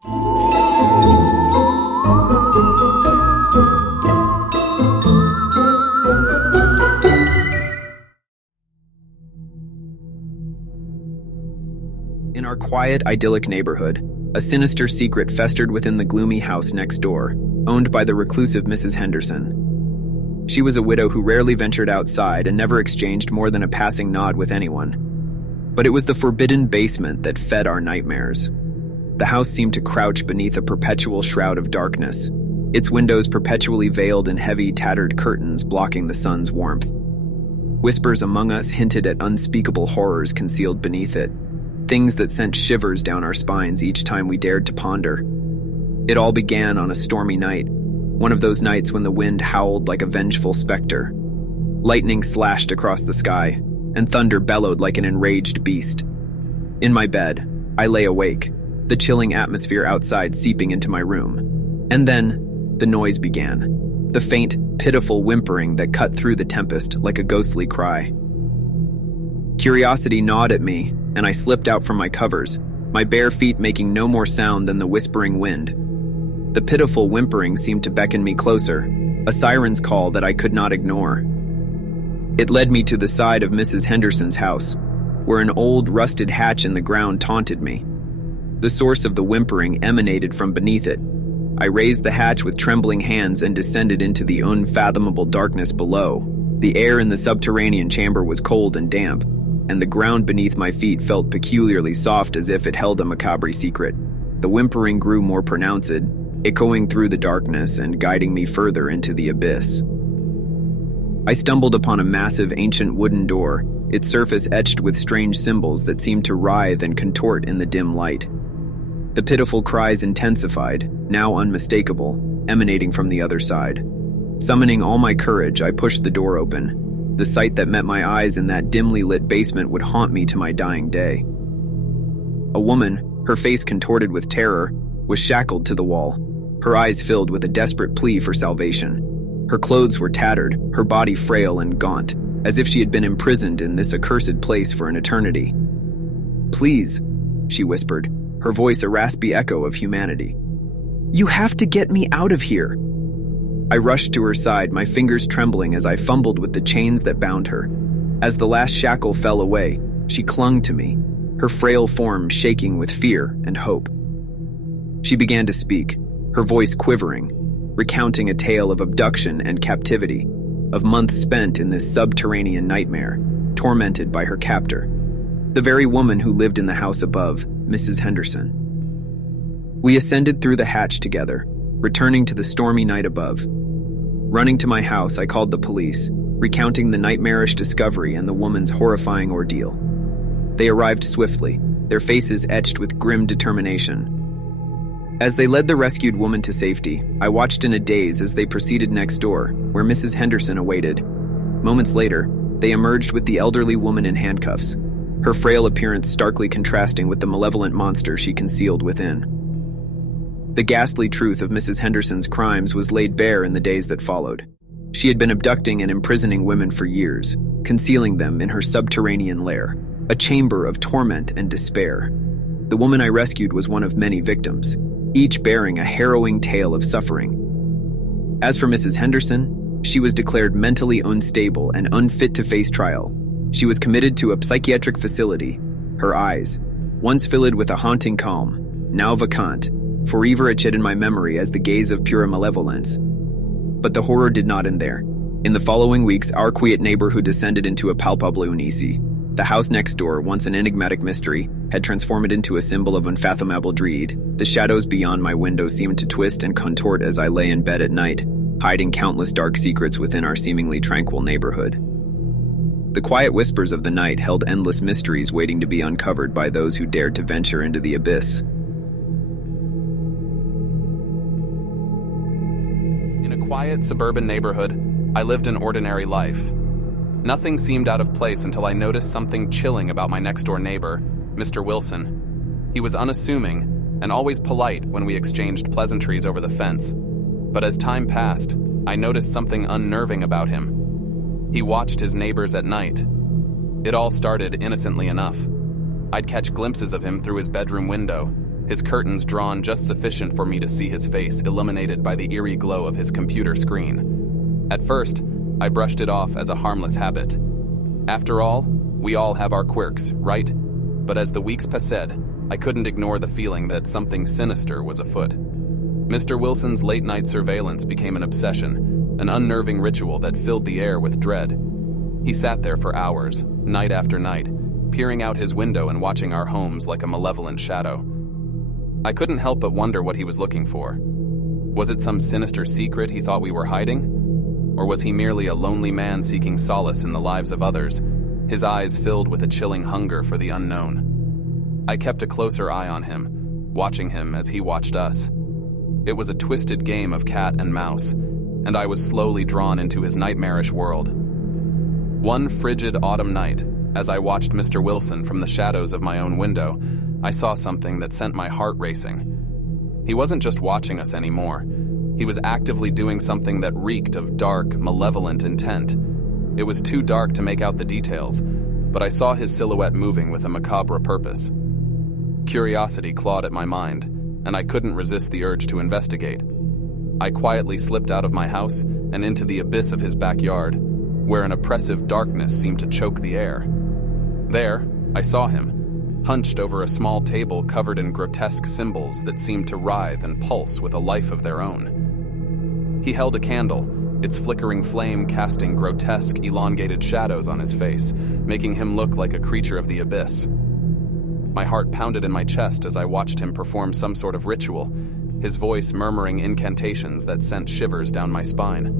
In our quiet, idyllic neighborhood, a sinister secret festered within the gloomy house next door, owned by the reclusive Mrs. Henderson. She was a widow who rarely ventured outside and never exchanged more than a passing nod with anyone. But it was the forbidden basement that fed our nightmares. The house seemed to crouch beneath a perpetual shroud of darkness, its windows perpetually veiled in heavy, tattered curtains blocking the sun's warmth. Whispers among us hinted at unspeakable horrors concealed beneath it, things that sent shivers down our spines each time we dared to ponder. It all began on a stormy night, one of those nights when the wind howled like a vengeful specter. Lightning slashed across the sky, and thunder bellowed like an enraged beast. In my bed, I lay awake, the chilling atmosphere outside seeping into my room. And then, the noise began, the faint, pitiful whimpering that cut through the tempest like a ghostly cry. Curiosity gnawed at me, and I slipped out from my covers, my bare feet making no more sound than the whispering wind. The pitiful whimpering seemed to beckon me closer, a siren's call that I could not ignore. It led me to the side of Mrs. Henderson's house, where an old, rusted hatch in the ground taunted me. The source of the whimpering emanated from beneath it. I raised the hatch with trembling hands and descended into the unfathomable darkness below. The air in the subterranean chamber was cold and damp, and the ground beneath my feet felt peculiarly soft as if it held a macabre secret. The whimpering grew more pronounced, echoing through the darkness and guiding me further into the abyss. I stumbled upon a massive ancient wooden door, its surface etched with strange symbols that seemed to writhe and contort in the dim light. The pitiful cries intensified, now unmistakable, emanating from the other side. Summoning all my courage, I pushed the door open. The sight that met my eyes in that dimly lit basement would haunt me to my dying day. A woman, her face contorted with terror, was shackled to the wall, her eyes filled with a desperate plea for salvation. Her clothes were tattered, her body frail and gaunt, as if she had been imprisoned in this accursed place for an eternity. "Please," she whispered, her voice a raspy echo of humanity. "You have to get me out of here." I rushed to her side, my fingers trembling as I fumbled with the chains that bound her. As the last shackle fell away, she clung to me, her frail form shaking with fear and hope. She began to speak, her voice quivering, recounting a tale of abduction and captivity, of months spent in this subterranean nightmare, tormented by her captor, the very woman who lived in the house above, Mrs. Henderson. We ascended through the hatch together, returning to the stormy night above. Running to my house, I called the police, recounting the nightmarish discovery and the woman's horrifying ordeal. They arrived swiftly, their faces etched with grim determination. As they led the rescued woman to safety, I watched in a daze as they proceeded next door, where Mrs. Henderson awaited. Moments later, they emerged with the elderly woman in handcuffs, her frail appearance starkly contrasting with the malevolent monster she concealed within. The ghastly truth of Mrs. Henderson's crimes was laid bare in the days that followed. She had been abducting and imprisoning women for years, concealing them in her subterranean lair, a chamber of torment and despair. The woman I rescued was one of many victims, each bearing a harrowing tale of suffering. As for Mrs. Henderson, she was declared mentally unstable and unfit to face trial. She was committed to a psychiatric facility, her eyes, once filled with a haunting calm, now vacant, forever etched in my memory as the gaze of pure malevolence. But the horror did not end there. In the following weeks, our quiet neighborhood descended into a palpable uneasy. The house next door, once an enigmatic mystery, had transformed into a symbol of unfathomable dread. The shadows beyond my window seemed to twist and contort as I lay in bed at night, hiding countless dark secrets within our seemingly tranquil neighborhood. The quiet whispers of the night held endless mysteries waiting to be uncovered by those who dared to venture into the abyss. In a quiet suburban neighborhood, I lived an ordinary life. Nothing seemed out of place until I noticed something chilling about my next-door neighbor, Mr. Wilson. He was unassuming and always polite when we exchanged pleasantries over the fence. But as time passed, I noticed something unnerving about him. He watched his neighbors at night. It all started innocently enough. I'd catch glimpses of him through his bedroom window, his curtains drawn just sufficient for me to see his face illuminated by the eerie glow of his computer screen. At first, I brushed it off as a harmless habit. After all, we all have our quirks, right? But as the weeks passed, I couldn't ignore the feeling that something sinister was afoot. Mr. Wilson's late-night surveillance became an obsession, an unnerving ritual that filled the air with dread. He sat there for hours, night after night, peering out his window and watching our homes like a malevolent shadow. I couldn't help but wonder what he was looking for. Was it some sinister secret he thought we were hiding? Or was he merely a lonely man seeking solace in the lives of others, his eyes filled with a chilling hunger for the unknown? I kept a closer eye on him, watching him as he watched us. It was a twisted game of cat and mouse, and I was slowly drawn into his nightmarish world. One frigid autumn night, as I watched Mr. Wilson from the shadows of my own window, I saw something that sent my heart racing. He wasn't just watching us anymore. He was actively doing something that reeked of dark, malevolent intent. It was too dark to make out the details, but I saw his silhouette moving with a macabre purpose. Curiosity clawed at my mind, and I couldn't resist the urge to investigate. I quietly slipped out of my house and into the abyss of his backyard, where an oppressive darkness seemed to choke the air. There, I saw him, hunched over a small table covered in grotesque symbols that seemed to writhe and pulse with a life of their own. He held a candle, its flickering flame casting grotesque, elongated shadows on his face, making him look like a creature of the abyss. My heart pounded in my chest as I watched him perform some sort of ritual, his voice murmuring incantations that sent shivers down my spine.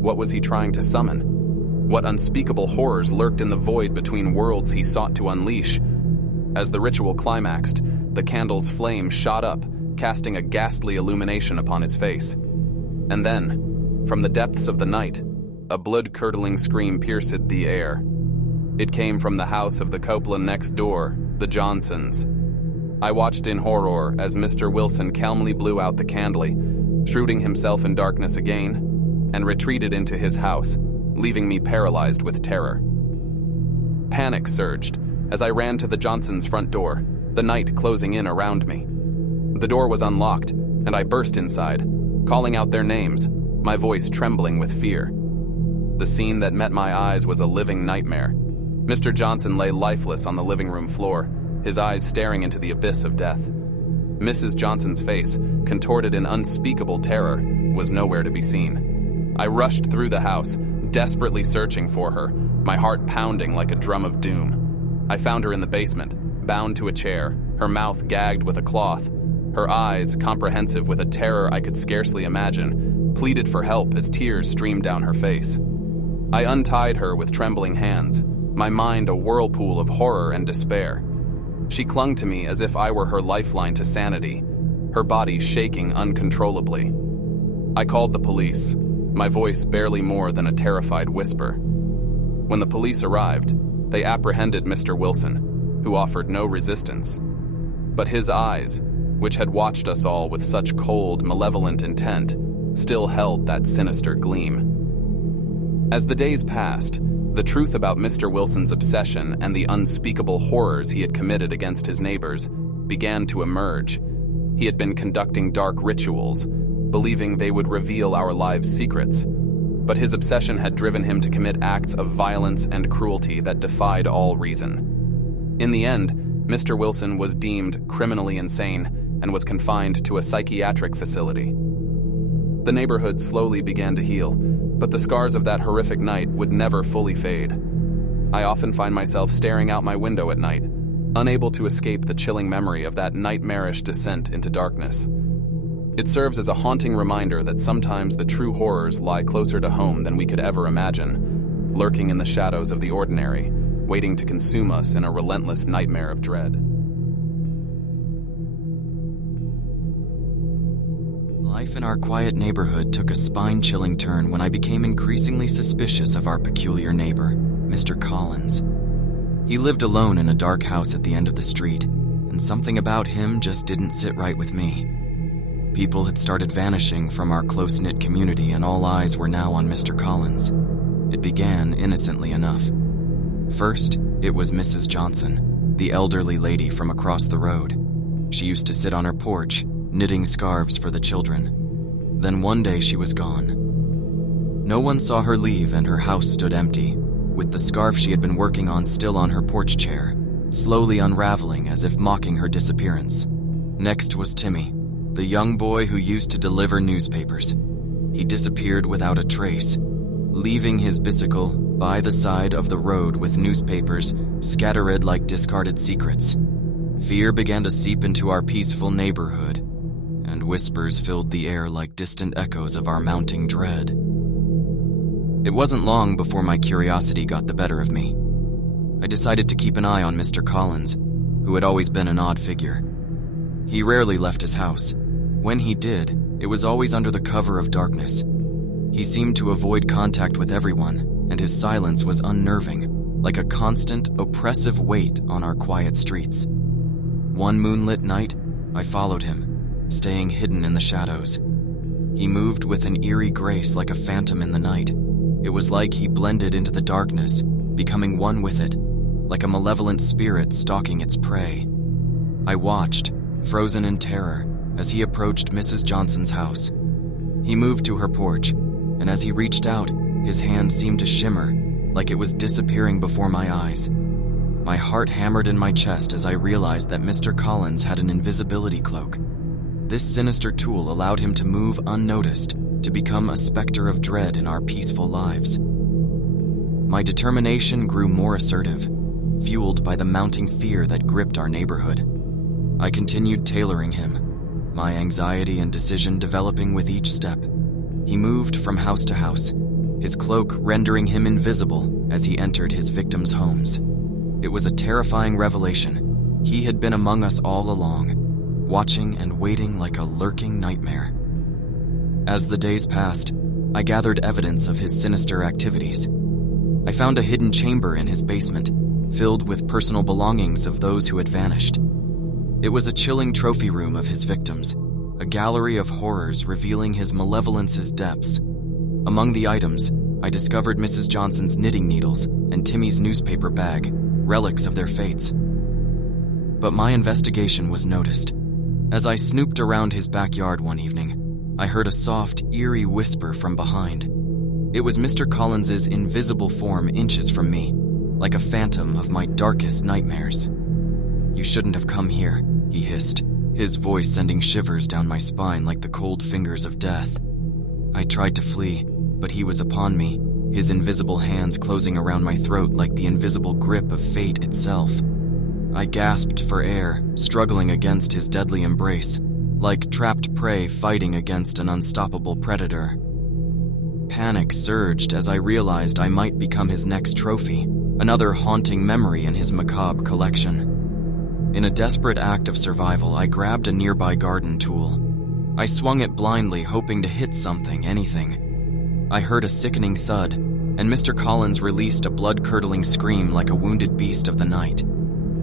What was he trying to summon? What unspeakable horrors lurked in the void between worlds he sought to unleash? As the ritual climaxed, the candle's flame shot up, casting a ghastly illumination upon his face. And then, from the depths of the night, a blood-curdling scream pierced the air. It came from the house of the Copeland next door, the Johnsons. I watched in horror as Mr. Wilson calmly blew out the candle, shrouding himself in darkness again, and retreated into his house, leaving me paralyzed with terror. Panic surged as I ran to the Johnsons' front door, the night closing in around me. The door was unlocked, and I burst inside, calling out their names, my voice trembling with fear. The scene that met my eyes was a living nightmare. Mr. Johnson lay lifeless on the living room floor, his eyes staring into the abyss of death. Mrs. Johnson's face, contorted in unspeakable terror, was nowhere to be seen. I rushed through the house, desperately searching for her, my heart pounding like a drum of doom. I found her in the basement, bound to a chair, her mouth gagged with a cloth. Her eyes, comprehensive with a terror I could scarcely imagine, pleaded for help as tears streamed down her face. I untied her with trembling hands, my mind a whirlpool of horror and despair. She clung to me as if I were her lifeline to sanity, her body shaking uncontrollably. I called the police, my voice barely more than a terrified whisper. When the police arrived, they apprehended Mr. Wilson, who offered no resistance. But his eyes, which had watched us all with such cold, malevolent intent, still held that sinister gleam. As the days passed, the truth about Mr. Wilson's obsession and the unspeakable horrors he had committed against his neighbors began to emerge. He had been conducting dark rituals, believing they would reveal our lives' secrets. But his obsession had driven him to commit acts of violence and cruelty that defied all reason. In the end, Mr. Wilson was deemed criminally insane and was confined to a psychiatric facility. The neighborhood slowly began to heal, but the scars of that horrific night would never fully fade. I often find myself staring out my window at night, unable to escape the chilling memory of that nightmarish descent into darkness. It serves as a haunting reminder that sometimes the true horrors lie closer to home than we could ever imagine, lurking in the shadows of the ordinary, waiting to consume us in a relentless nightmare of dread. Life in our quiet neighborhood took a spine-chilling turn when I became increasingly suspicious of our peculiar neighbor, Mr. Collins. He lived alone in a dark house at the end of the street, and something about him just didn't sit right with me. People had started vanishing from our close-knit community, and all eyes were now on Mr. Collins. It began innocently enough. First, it was Mrs. Johnson, the elderly lady from across the road. She used to sit on her porch, knitting scarves for the children. Then one day she was gone. No one saw her leave and her house stood empty, with the scarf she had been working on still on her porch chair, slowly unraveling as if mocking her disappearance. Next was Timmy, the young boy who used to deliver newspapers. He disappeared without a trace, leaving his bicycle by the side of the road with newspapers scattered like discarded secrets. Fear began to seep into our peaceful neighborhood, and whispers filled the air like distant echoes of our mounting dread. It wasn't long before my curiosity got the better of me. I decided to keep an eye on Mr. Collins, who had always been an odd figure. He rarely left his house. When he did, it was always under the cover of darkness. He seemed to avoid contact with everyone, and his silence was unnerving, like a constant, oppressive weight on our quiet streets. One moonlit night, I followed him, staying hidden in the shadows. He moved with an eerie grace like a phantom in the night. It was like he blended into the darkness, becoming one with it, like a malevolent spirit stalking its prey. I watched, frozen in terror, as he approached Mrs. Johnson's house. He moved to her porch, and as he reached out, his hand seemed to shimmer, like it was disappearing before my eyes. My heart hammered in my chest as I realized that Mr. Collins had an invisibility cloak. This sinister tool allowed him to move unnoticed, to become a specter of dread in our peaceful lives. My determination grew more assertive, fueled by the mounting fear that gripped our neighborhood. I continued tailoring him, my anxiety and decision developing with each step. He moved from house to house, his cloak rendering him invisible as he entered his victims' homes. It was a terrifying revelation. He had been among us all along, watching and waiting like a lurking nightmare. As the days passed, I gathered evidence of his sinister activities. I found a hidden chamber in his basement, filled with personal belongings of those who had vanished. It was a chilling trophy room of his victims, a gallery of horrors revealing his malevolence's depths. Among the items, I discovered Mrs. Johnson's knitting needles and Timmy's newspaper bag, relics of their fates. But my investigation was noticed. As I snooped around his backyard one evening, I heard a soft, eerie whisper from behind. It was Mr. Collins's invisible form inches from me, like a phantom of my darkest nightmares. "You shouldn't have come here," he hissed, his voice sending shivers down my spine like the cold fingers of death. I tried to flee, but he was upon me, his invisible hands closing around my throat like the invisible grip of fate itself. I gasped for air, struggling against his deadly embrace, like trapped prey fighting against an unstoppable predator. Panic surged as I realized I might become his next trophy, another haunting memory in his macabre collection. In a desperate act of survival, I grabbed a nearby garden tool. I swung it blindly, hoping to hit something, anything. I heard a sickening thud, and Mr. Collins released a blood-curdling scream like a wounded beast of the night.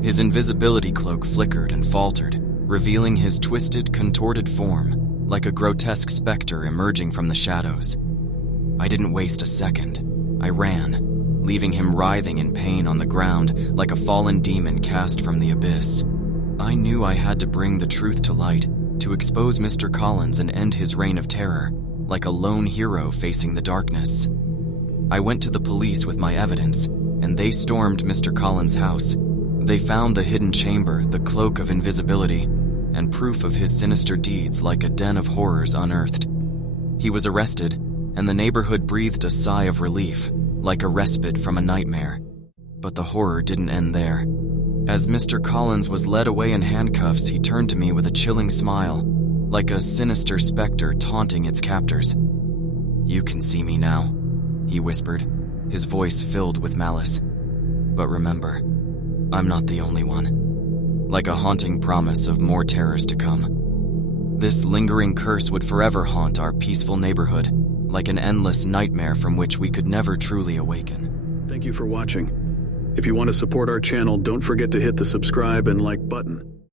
His invisibility cloak flickered and faltered, revealing his twisted, contorted form, like a grotesque specter emerging from the shadows. I didn't waste a second. I ran, leaving him writhing in pain on the ground like a fallen demon cast from the abyss. I knew I had to bring the truth to light, to expose Mr. Collins and end his reign of terror, like a lone hero facing the darkness. I went to the police with my evidence, and they stormed Mr. Collins' house. They found the hidden chamber, the cloak of invisibility, and proof of his sinister deeds like a den of horrors unearthed. He was arrested, and the neighborhood breathed a sigh of relief, like a respite from a nightmare. But the horror didn't end there. As Mr. Collins was led away in handcuffs, he turned to me with a chilling smile, like a sinister specter taunting its captors. "You can see me now," he whispered, his voice filled with malice. "But remember, I'm not the only one." Like a haunting promise of more terrors to come. This lingering curse would forever haunt our peaceful neighborhood, like an endless nightmare from which we could never truly awaken. Thank you for watching. If you want to support our channel, don't forget to hit the subscribe and like button.